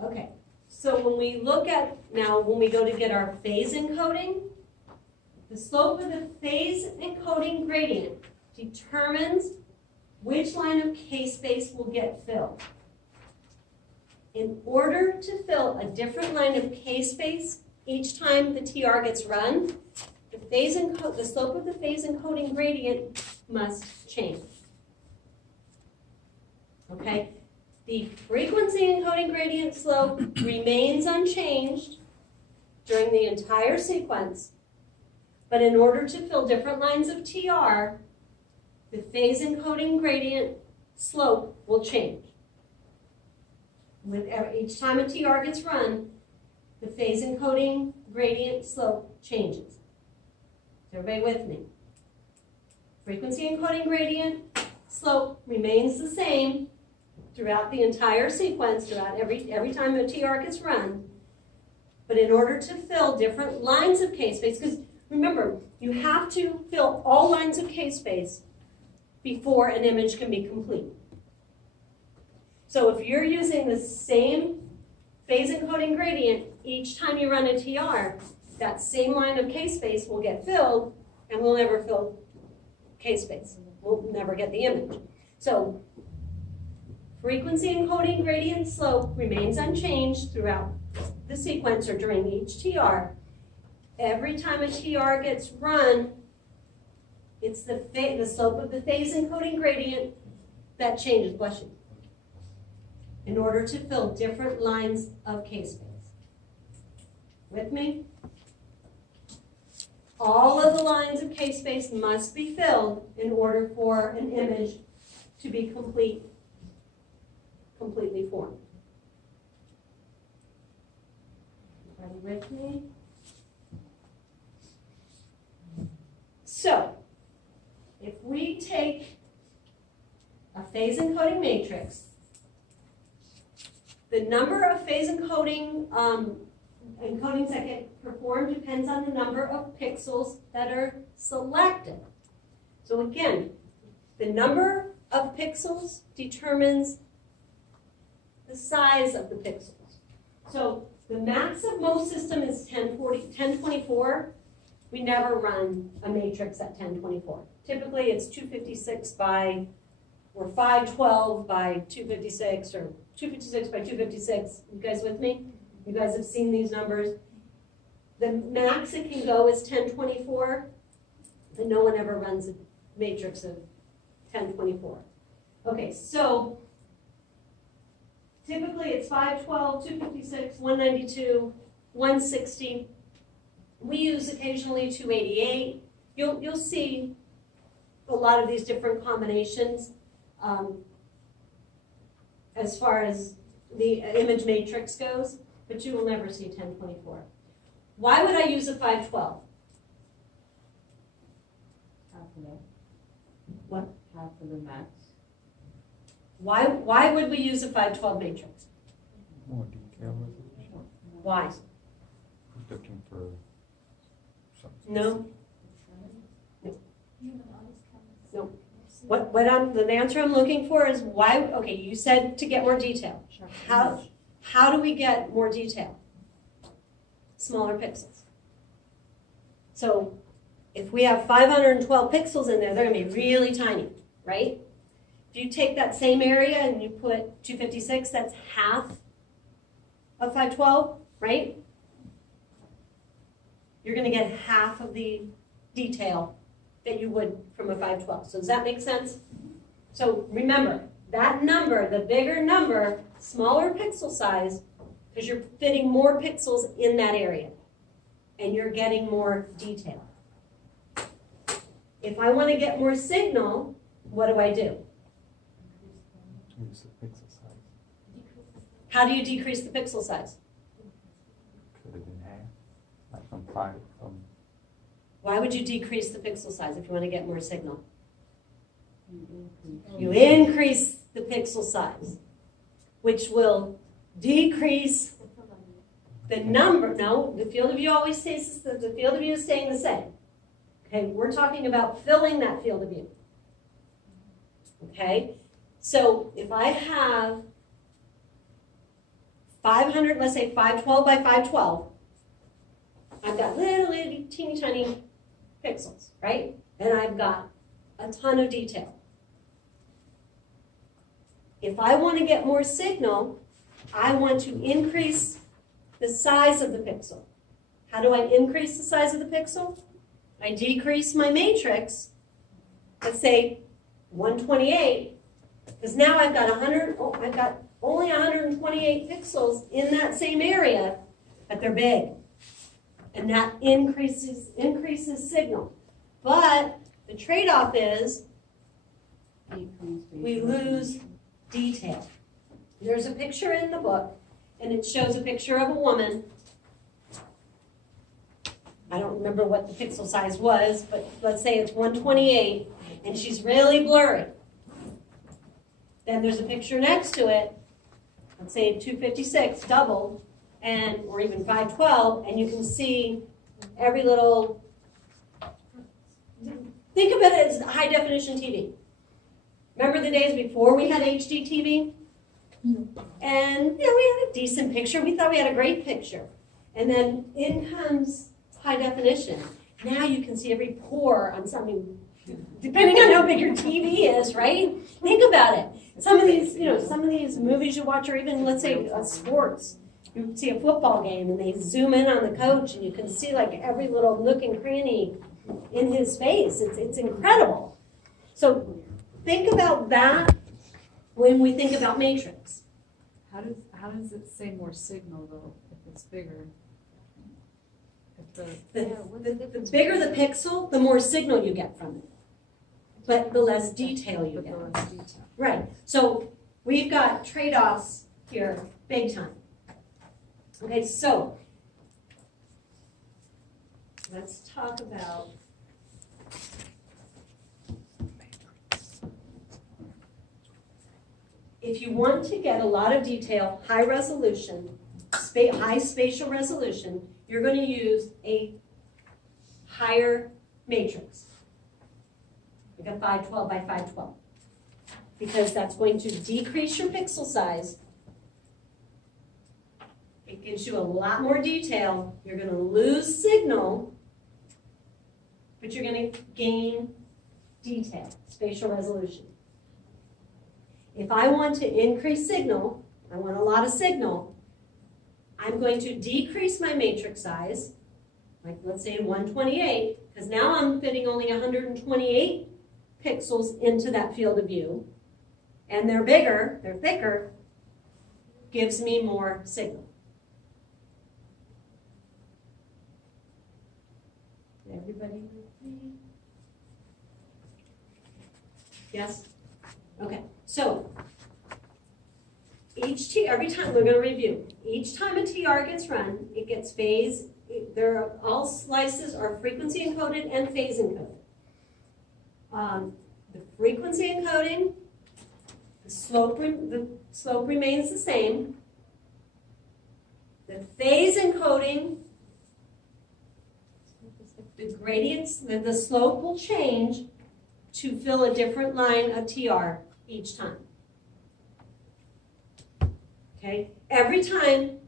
Okay, so when we look at, now when we go to get our phase encoding, the slope of the phase encoding gradient determines which line of K-space will get filled. In order to fill a different line of K-space each time the TR gets run, the slope of the phase encoding gradient must change. Okay? The frequency encoding gradient slope remains unchanged during the entire sequence, but in order to fill different lines of TR, the phase encoding gradient slope will change. With each time a TR gets run, the phase encoding gradient slope changes. Is everybody with me? Frequency encoding gradient slope remains the same throughout the entire sequence, throughout every time a TR gets run. But in order to fill different lines of K-space, because remember, you have to fill all lines of K-space before an image can be complete. So if you're using the same phase encoding gradient each time you run a TR, that same line of K-space will get filled, and we'll never fill K-space. We'll never get the image. So frequency encoding gradient slope remains unchanged throughout the sequence or during each TR. Every time a TR gets run, it's the slope of the phase encoding gradient that changes. Bless you. In order to fill different lines of K-space. With me? All of the lines of K-space must be filled in order for an image to be completely formed. Everybody with me? So, if we take a phase encoding matrix, the number of phase encodings that get performed depends on the number of pixels that are selected. So again, the number of pixels determines the size of the pixels. So the max of most system is 1024. We never run a matrix at 1024. Typically it's 256 by, or 512 by 256, or 256 by 256. You guys with me? You guys have seen these numbers. The max it can go is 1024, and no one ever runs a matrix of 1024. Okay, so typically it's 512, 256, 192, 160. We use occasionally 288. You'll see a lot of these different combinations as far as the image matrix goes, but you will never see 1024. Why would I use a 512? Half of that. What? Half of the max. Why would we use a 512 matrix? More detail resolution. Why? Looking for something. No. No. The answer I'm looking for is why. Okay, you said to get more detail. How do we get more detail? Smaller pixels. So if we have 512 pixels in there, they're going to be really tiny, right? If you take that same area and you put 256, that's half of 512, right? You're going to get half of the detail that you would from a 512. So does that make sense? So remember, that number, the bigger number, smaller pixel size, because you're fitting more pixels in that area, and you're getting more detail. If I want to get more signal, what do I do? Use the pixel size. How do you decrease the pixel size? Cut it in half. Like from 5 from. Why would you decrease the pixel size if you want to get more signal? You increase the pixel size, which will decrease the number. No, the field of view always stays, the field of view is staying the same. Okay, we're talking about filling that field of view. Okay, So if I have 500, let's say 512 by 512, I've got little teeny tiny pixels, right? And I've got a ton of detail. If I want to get more signal, I want to increase the size of the pixel. How do I increase the size of the pixel? I decrease my matrix, let's say 128, because now I've got only 128 pixels in that same area, but they're big. And that increases signal. But the trade-off is we lose detail. There's a picture in the book, and it shows a picture of a woman. I don't remember what the pixel size was, but let's say it's 128, and she's really blurry. Then there's a picture next to it, let's say 256 double, or even 512, and you can see every little. Think of it as high definition TV. Remember the days before we had HD TV? And we had a decent picture. We thought we had a great picture. And then in comes high definition. Now you can see every pore on something, depending on how big your TV is, right? Think about it. Some of these movies you watch, or even let's say sports, you see a football game and they zoom in on the coach and you can see like every little nook and cranny in his face. It's incredible. So think about that when we think about matrix. How does it say more signal though if it's bigger? The bigger the pixel, the more signal you get from it, but the less detail you get. Right. So we've got trade-offs here, big time. Okay, so let's talk about if you want to get a lot of detail, high resolution, high spatial resolution, you're going to use a higher matrix, like a 512 by 512, because that's going to decrease your pixel size. It gives you a lot more detail. You're going to lose signal, but you're going to gain detail, spatial resolution. If I want to increase signal, I want a lot of signal, I'm going to decrease my matrix size, like let's say 128, because now I'm fitting only 128 pixels into that field of view, and they're bigger, they're thicker, gives me more signal. Everybody with me? Yes? Okay, so every time, we're going to review. Each time a TR gets run, it gets phase. All slices are frequency encoded and phase encoded. The frequency encoding, the slope remains the same. The phase encoding, the gradients, the slope will change to fill a different line of TR each time. Okay? Every time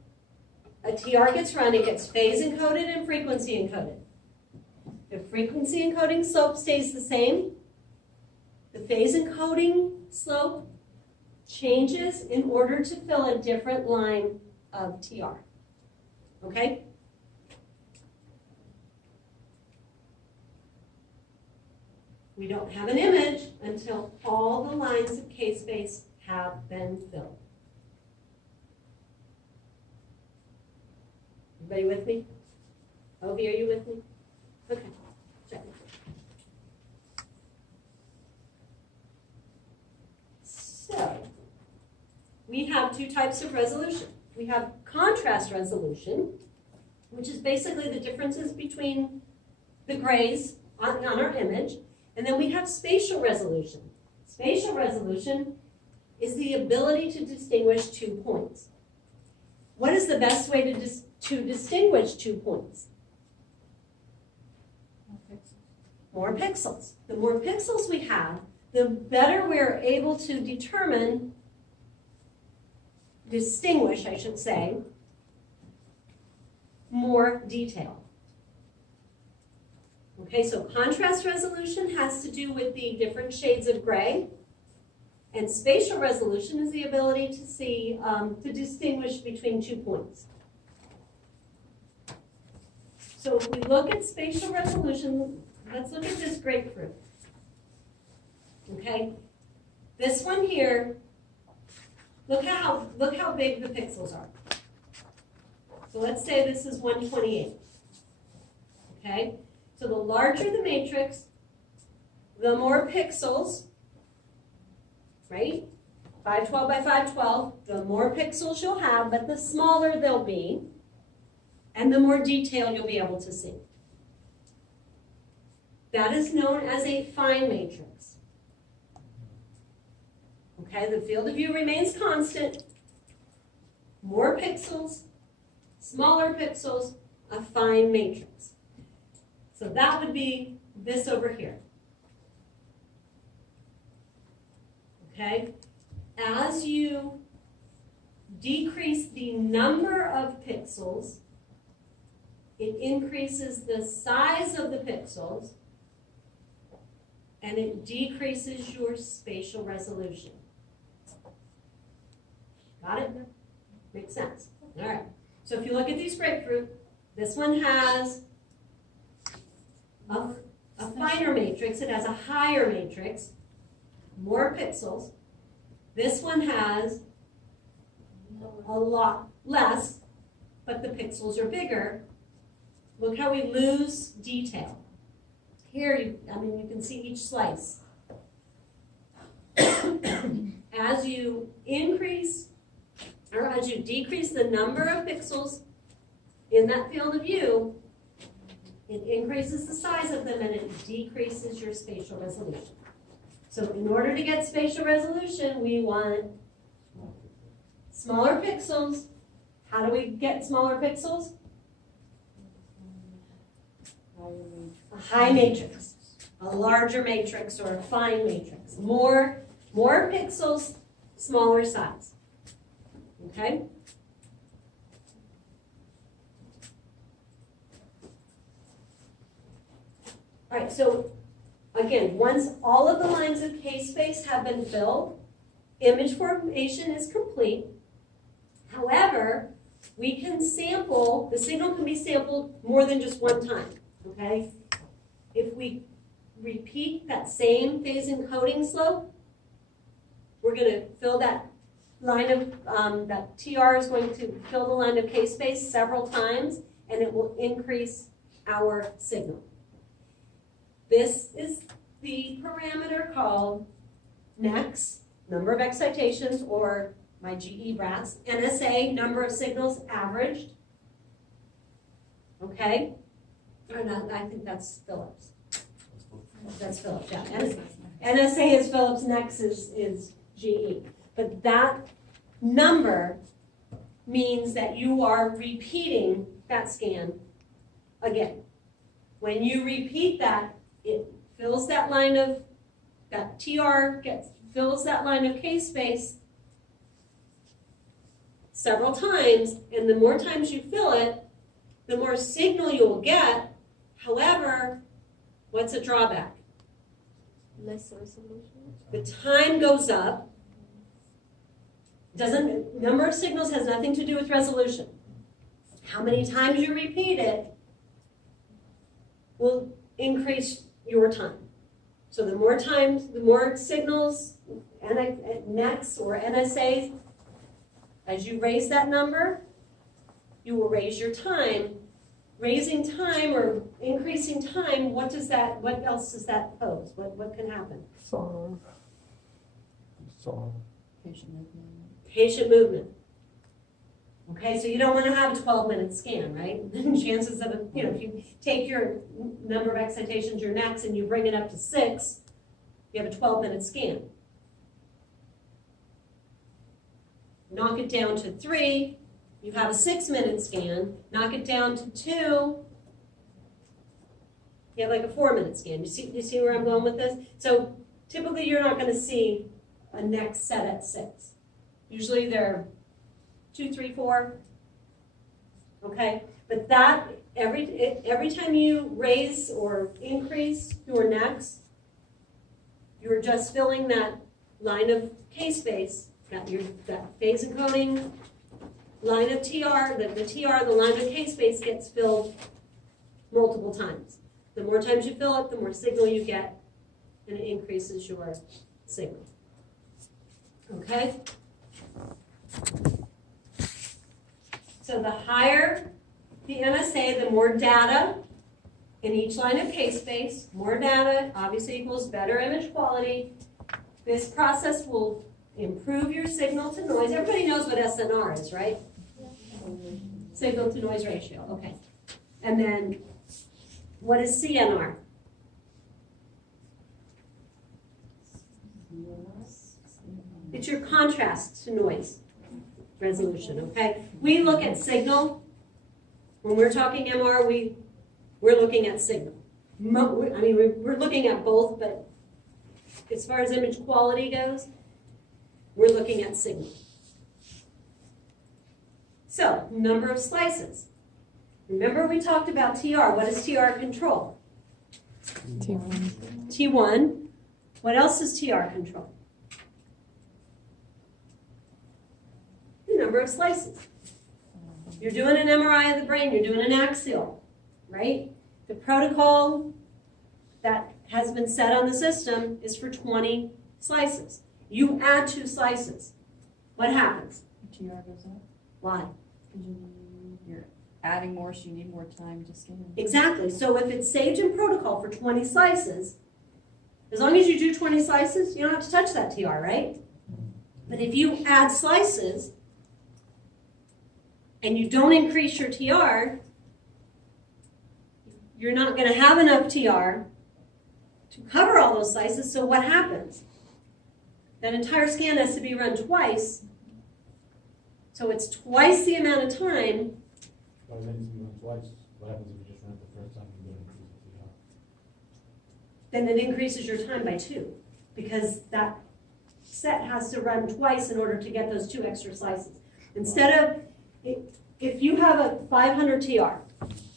a TR gets run, it gets phase encoded and frequency encoded. The frequency encoding slope stays the same. The phase encoding slope changes in order to fill a different line of TR. Okay? We don't have an image until all the lines of K-space have been filled. Everybody with me? Ovi, are you with me? Okay, check. So, we have two types of resolution. We have contrast resolution, which is basically the differences between the grays on our image. And then we have spatial resolution. Spatial resolution is the ability to distinguish 2 points. What is the best way to distinguish 2 points? More pixels. The more pixels we have, the better we're able to distinguish, I should say, more detail. Okay, so contrast resolution has to do with the different shades of gray, and spatial resolution is the ability to see, to distinguish between 2 points. So if we look at spatial resolution, let's look at this grapefruit. Okay, this one here, look how big the pixels are. So let's say this is 128. Okay, so the larger the matrix, the more pixels, right? 512 by 512, the more pixels you'll have, but the smaller they'll be, and the more detail you'll be able to see. That is known as a fine matrix. Okay, the field of view remains constant. More pixels, smaller pixels, a fine matrix. So that would be this over here. Okay, as you decrease the number of pixels, it increases the size of the pixels, and it decreases your spatial resolution. Got it? Makes sense. All right. So if you look at these grapefruit, this one has a finer matrix. It has a higher matrix, more pixels. This one has a lot less, but the pixels are bigger. Look how we lose detail. Here, you can see each slice. As you increase, or as you decrease the number of pixels in that field of view, it increases the size of them and it decreases your spatial resolution. So in order to get spatial resolution, we want smaller pixels. How do we get smaller pixels? A high matrix, a larger matrix, or a fine matrix. More pixels, smaller size. Okay? All right, so again, once all of the lines of K-space have been filled, image formation is complete. However, we can sample, the signal can be sampled more than just one time, okay? If we repeat that same phase encoding slope, we're going to fill that line of, that TR is going to fill the line of K-space several times, and it will increase our signal. This is the parameter called NEX, number of excitations, or my GE brass, NSA, number of signals averaged. Okay? Or not, I think that's Phillips. That's Phillips, yeah. NSA is Phillips, NEX is GE. But that number means that you are repeating that scan again. When you repeat that, it fills that line of, that TR fills that line of K-space several times, and the more times you fill it, the more signal you will get. However, what's a drawback? Less resolution. The time goes up. Number of signals has nothing to do with resolution. How many times you repeat it will increase your time. So the more times, the more signals, NEX or NSA, as you raise that number, you will raise your time. Raising time or increasing time, what else does that pose? What can happen? Solve. Patient movement. Okay, so you don't want to have a 12-minute scan, right? Chances of, if you take your number of excitations, your NEX, and you bring it up to 6, you have a 12-minute scan. Knock it down to 3, you have a 6-minute scan. Knock it down to 2, you have like a 4-minute scan. You see where I'm going with this? So typically you're not gonna see a next set at 6. Usually they're 2, 3, 4. Okay, but that, every time you raise or increase your necks, you're just filling that line of K-space, that phase encoding line of TR, the line of K-space gets filled multiple times. The more times you fill it, the more signal you get, and it increases your signal. Okay? So the higher the MSA, the more data in each line of K-space. More data obviously equals better image quality. This process will improve your signal to noise. Everybody knows what SNR is, right? Signal to noise ratio, okay. And then, what is CNR? It's your contrast to noise resolution, okay? We look at signal. When we're talking MR, we're looking at signal. We're looking at both, but as far as image quality goes, we're looking at signal. So, number of slices. Remember we talked about TR. What does TR control? T1. T1. What else does TR control? The number of slices. You're doing an MRI of the brain, you're doing an axial, right? The protocol that has been set on the system is for 20 slices. You add 2 slices. What happens? TR goes up. Why? Because you're adding more, so you need more time to scan. Exactly. So if it's saved in protocol for 20 slices, as long as you do 20 slices, you don't have to touch that TR, right? But if you add slices and you don't increase your TR, you're not going to have enough TR to cover all those slices. So what happens? That entire scan has to be run twice. So it's twice the amount of time. Why does it need to be run twice? What happens if you just run it the first time and you don't increase the TR? Then it increases your time by 2, because that set has to run twice in order to get those 2 extra slices. Instead of, if you have a 500 TR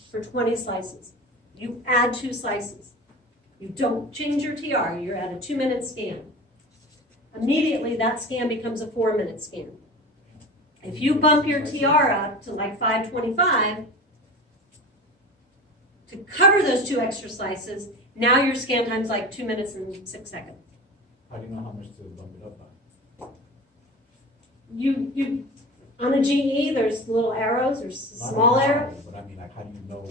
for 20 slices, you add 2 slices. You don't change your TR, you're at a 2-minute scan. Immediately that scan becomes a 4-minute scan. If you bump your TR up to like 525, to cover those 2 extra slices, now your scan time's like 2 minutes and 6 seconds. How do you know how much to bump it up by? You on a GE, there's little arrows, there's Not small how, arrows. But I mean, like, how do you know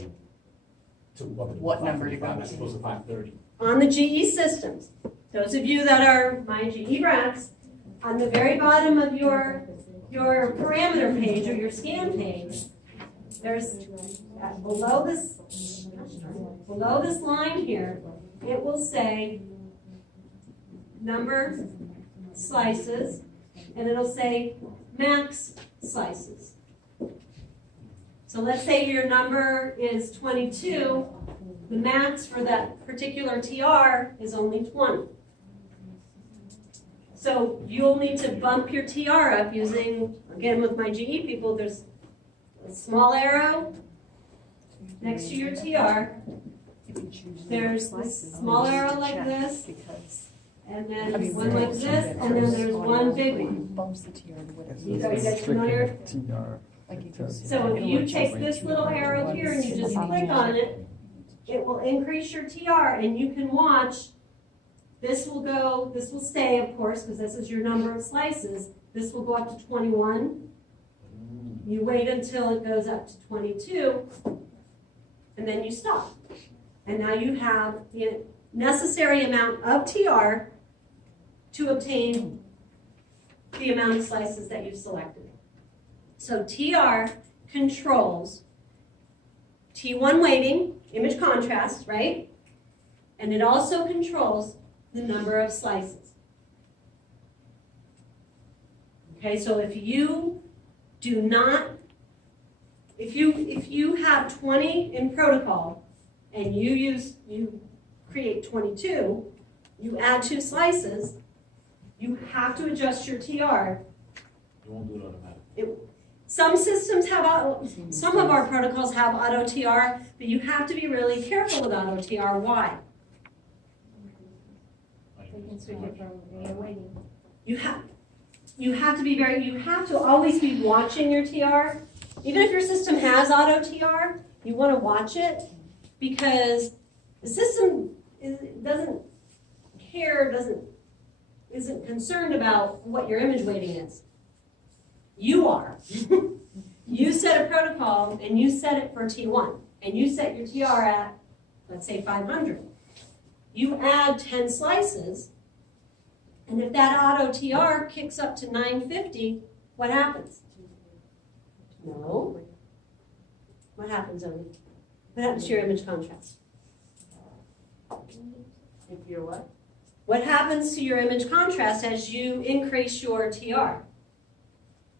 to bump it to What number to go 525 as to? opposed to 530? On the GE systems, those of you that are my GE brats, on the very bottom of your parameter page or your scan page, there's below this line here, it will say number slices, and it'll say max slices. So let's say your number is 22, the max for that particular TR is only 20. So you'll need to bump your TR up using, again with my GE people, there's a small arrow next to your TR. There's this small arrow like this, and then one like this, and then there's one big one. Bumps the TR to whatever. You guys familiar? TR. So if you take this little arrow here and you just click on it, it will increase your TR, and you can watch. This will stay, of course, because this is your number of slices. This will go up to 21. You wait until it goes up to 22, and then you stop. And now you have the necessary amount of TR to obtain the amount of slices that you've selected. So TR controls T1 weighting, image contrast, right? And it also controls the number of slices. Okay, so if you do not, if you have 20 in protocol and you create 22, you add 2 slices, you have to adjust your TR. You won't do it automatically. Some systems have auto, some of our protocols have auto TR, but you have to be really careful with auto TR. Why? Like, They can switch it from waiting. You have to be you have to always be watching your TR. Even if your system has auto TR, you want to watch it because the system doesn't care, isn't concerned about what your image weighting is. You are. You set a protocol and you set it for T1 and you set your TR at, let's say 500. You add 10 slices, and if that auto TR kicks up to 950, what happens? No. What happens, Omi? What happens to your image contrast? If you're what? What happens to your image contrast as you increase your TR?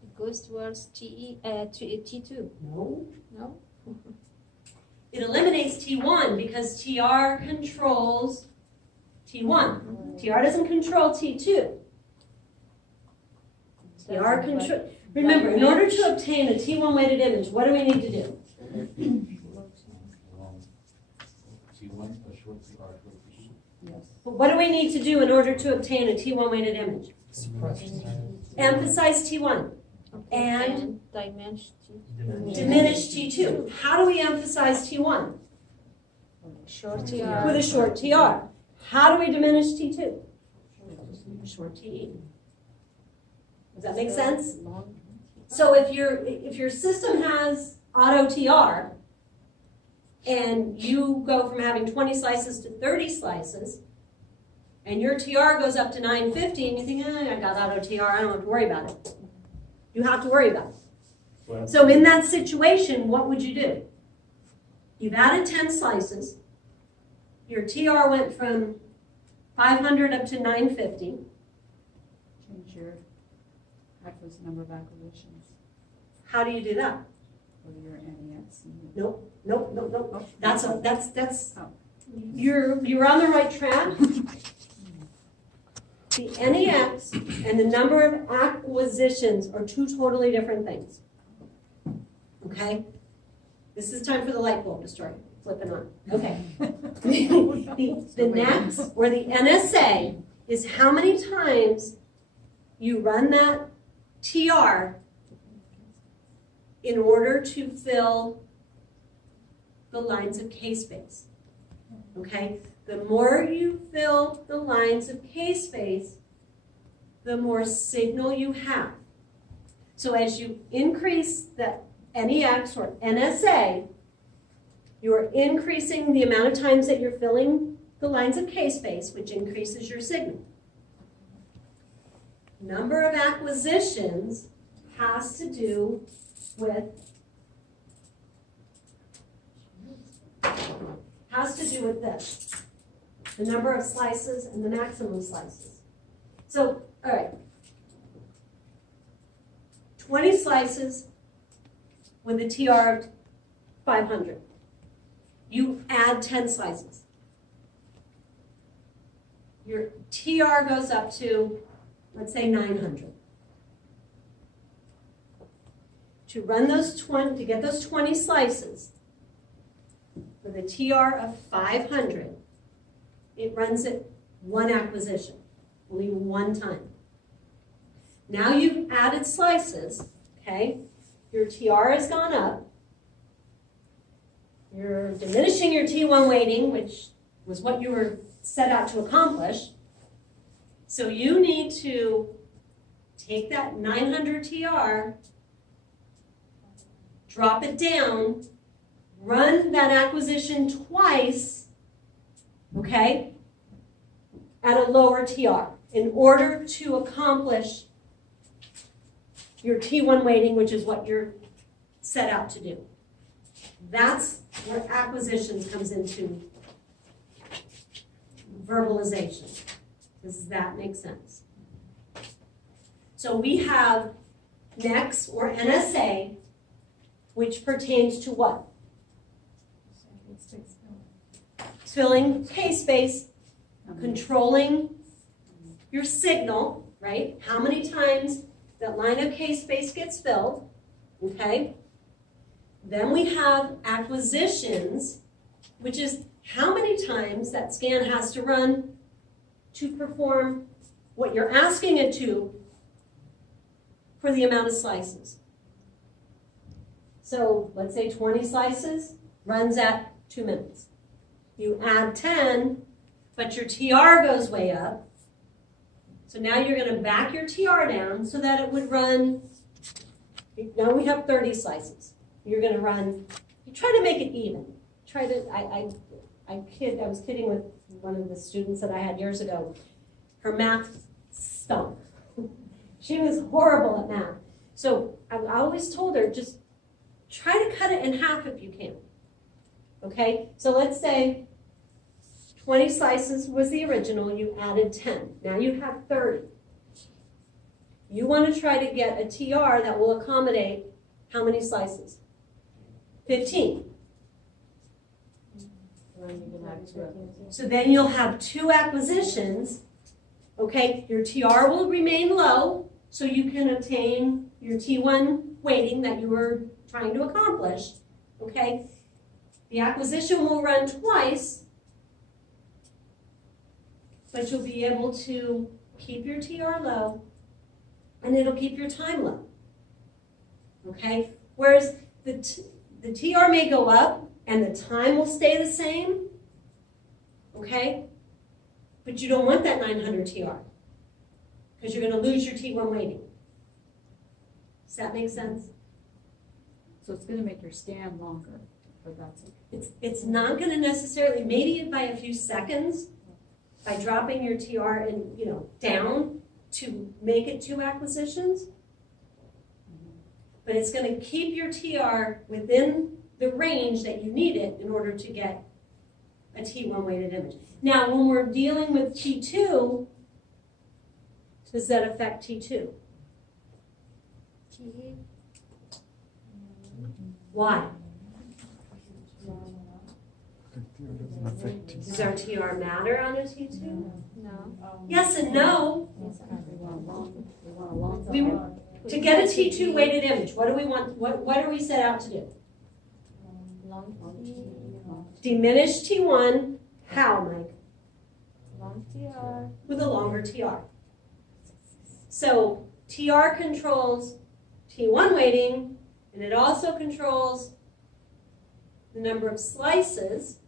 It goes towards T2. No. No? It eliminates T1 because TR controls T1. TR doesn't control T2. TR control. Remember, in order to obtain a T1 weighted image, what do we need to do? T1, a short TR, short T. Yes. What do we need to do in order to obtain a T1 weighted image? Emphasize T1. Okay. And diminish diminish T2. How do we emphasize T1? short With TR. a short TR. How do we diminish T2? A short TE. Does that make sense? So if your system has auto TR and you go from having 20 slices to 30 slices and your TR goes up to 950 and you think, I got auto TR, I don't have to worry about it. You have to worry about it. Well, So in that situation, what would you do? You've added 10 slices. Your TR went from 500 up to 950. Change your number of acquisitions, How do you do that? or your NEX. Nope. That's Oh. you're on the right track. The NEX and the number of acquisitions are 2 totally different things. Okay? This is time for the light bulb to start flipping on. Okay. The NEX or the NSA is how many times you run that TR in order to fill the lines of K-space. Okay? The more you fill the lines of K-space, the more signal you have. So as you increase the NEX or NSA, you're increasing the amount of times that you're filling the lines of K-space, which increases your signal. Number of acquisitions has to do with this. The number of slices and the maximum slices. So, all right. 20 slices with a TR of 500. You add 10 slices. Your TR goes up to, let's say, 900. To run those 20, to get those 20 slices with a TR of 500, it runs it 1 acquisition, only 1 time. Now you've added slices, okay? Your TR has gone up. You're diminishing your T1 weighting, which was what you were set out to accomplish. So you need to take that 900 TR, drop it down, run that acquisition twice, okay, at a lower TR in order to accomplish your T1 weighting, which is what you're set out to do. That's where acquisitions comes into verbalization. Does that make sense? So we have NEX or NSA, which pertains to what? Filling K-space controlling your signal, right? How many times that line of K-space gets filled, okay? Then we have acquisitions, which is how many times that scan has to run to perform what you're asking it to for the amount of slices. So let's say 20 slices runs at 2 minutes. You add 10, but your TR goes way up. So now you're going to back your TR down so that it would run, now we have 30 slices. You're going to run, you try to make it even. Try to, I was kidding with one of the students that I had years ago. Her math stunk. She was horrible at math. So I always told her, just try to cut it in half if you can. Okay, so let's say 20 slices was the original, you added 10. Now you have 30. You want to try to get a TR that will accommodate how many slices? 15. So then you'll have 2 acquisitions. Okay, your TR will remain low, so you can obtain your T1 weighting that you were trying to accomplish. Okay, the acquisition will run twice, but you'll be able to keep your TR low, and it'll keep your time low. Okay, whereas the TR may go up, and the time will stay the same. Okay, but you don't want that 900 TR, because you're going to lose your T1 weighting. Does that make sense? So it's gonna make your scan longer, but that's okay. It's not going to necessarily, maybe by a few seconds, by dropping your TR and down to make it 2 acquisitions, but it's going to keep your TR within the range that you need it in order to get a T1 weighted image. Now, when we're dealing with T2, does that affect T2? T. Why? Doesn't affect T. Does our TR matter on a T2? No. Yes and no. We want a long. We, to get a T2 weighted image, what do we want? What are we set out to do? Long T. Diminish T1. How, Mike? Long TR. With a longer TR. So TR controls T1 weighting, and it also controls the number of slices.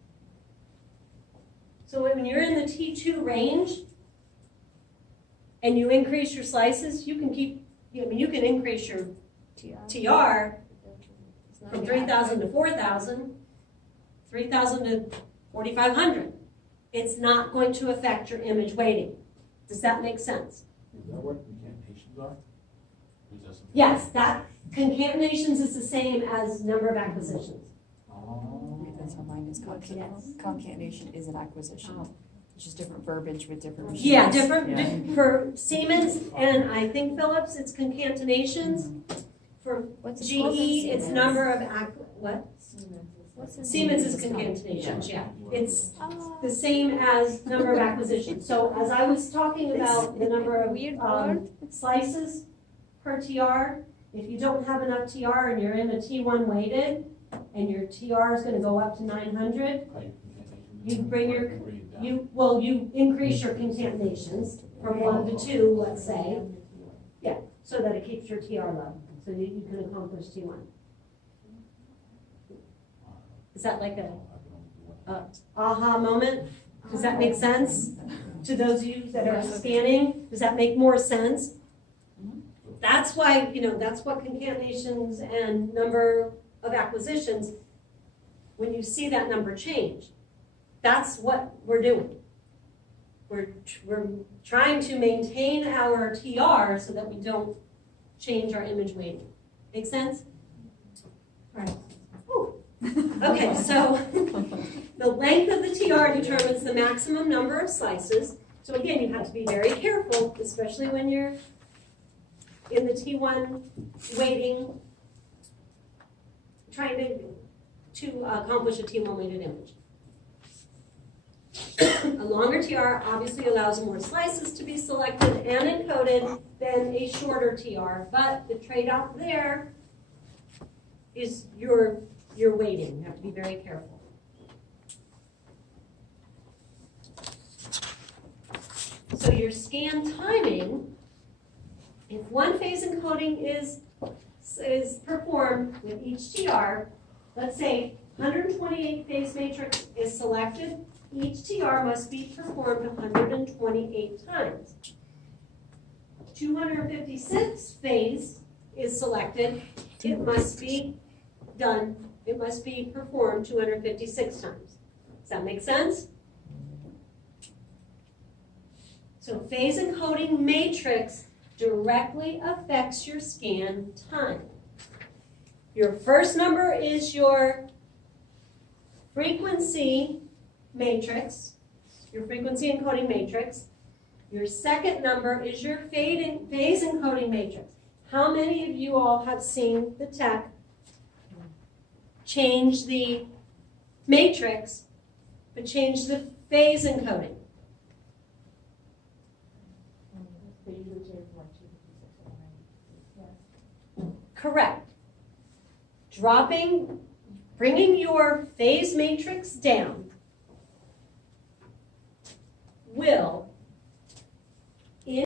So when you're in the T2 range and you increase your slices, you can you can increase your TR from 3,000 to 4,000, 3,000 to 4,500. It's not going to affect your image weighting. Does that make sense? Is that what incantations are? Or is that something- Yes, that concatenations is the same as number of acquisitions. Oh. That's how mine is. Yes. Concatenation is an acquisition. It's just different verbiage with different machines. Yeah, different Yeah. for Siemens and I think Philips, it's concatenations. For What's it called in GE, it's Siemens? number of what? What's in Siemens is concatenations, yeah. It's Ah, the same as number of acquisitions. So as I was talking about the number of weird word. slices per TR, if you don't have enough TR and you're in a T1 weighted and your TR is going to go up to 900, you bring your you increase your concatenations from 1 to 2, let's say, so that it keeps your TR low, so you can accomplish T1. Is that like a aha moment? Does that make sense to those of you that are scanning? Does that make more sense? That's why, that's what concatenations and number of acquisitions, when you see that number change, that's what we're doing. We're trying to maintain our TR so that we don't change our image weighting. Make sense? All right. Whew. Okay, so the length of the TR determines the maximum number of slices. So again, you have to be very careful, especially when you're in the T1 weighting, trying to accomplish a T1 weighted image. A longer TR obviously allows more slices to be selected and encoded than a shorter TR, but the trade-off there is your weighting. You have to be very careful. So your scan timing, if one phase encoding is performed with each TR, let's say 128 phase matrix is selected, each TR must be performed 128 times. 256 phase is selected, it must be performed 256 times. Does that make sense? So phase encoding matrix directly affects your scan time. Your first number is your frequency matrix, your frequency encoding matrix. Your second number is your phase encoding matrix. How many of you all have seen the tech change the matrix, but change the phase encoding? They usually change from like 256 or 90. Correct. Bringing your phase matrix down will